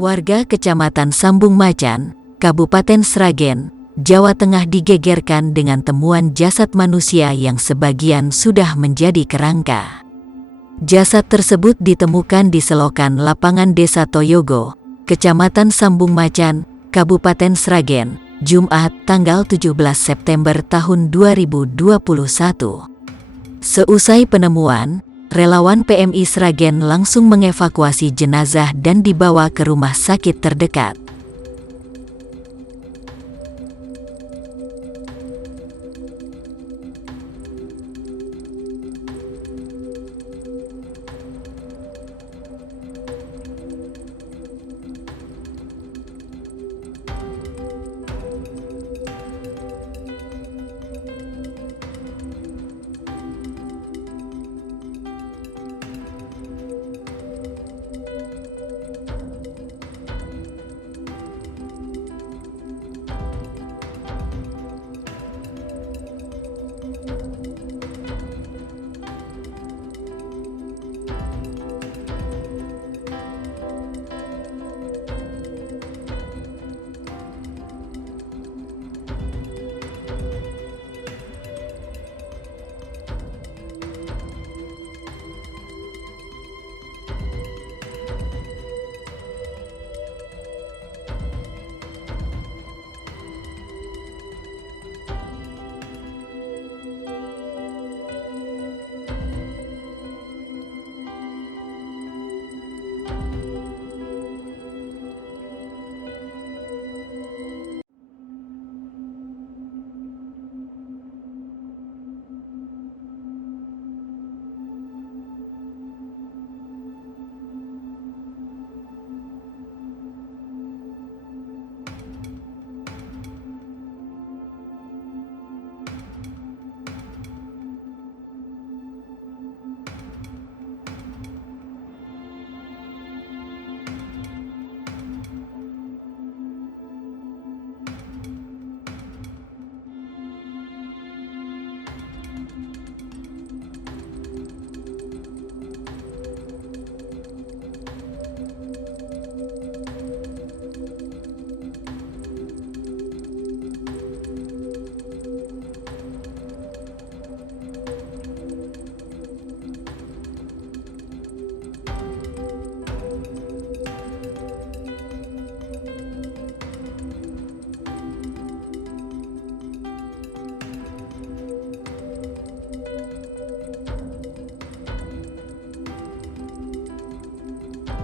Warga Kecamatan Sambung Macan, Kabupaten Sragen, Jawa Tengah digegerkan dengan temuan jasad manusia yang sebagian sudah menjadi kerangka. Jasad tersebut ditemukan di selokan lapangan Desa Toyogo, Kecamatan Sambung Macan, Kabupaten Sragen, Jumat tanggal 17 September tahun 2021. Seusai penemuan, relawan PMI Sragen langsung mengevakuasi jenazah dan dibawa ke rumah sakit terdekat.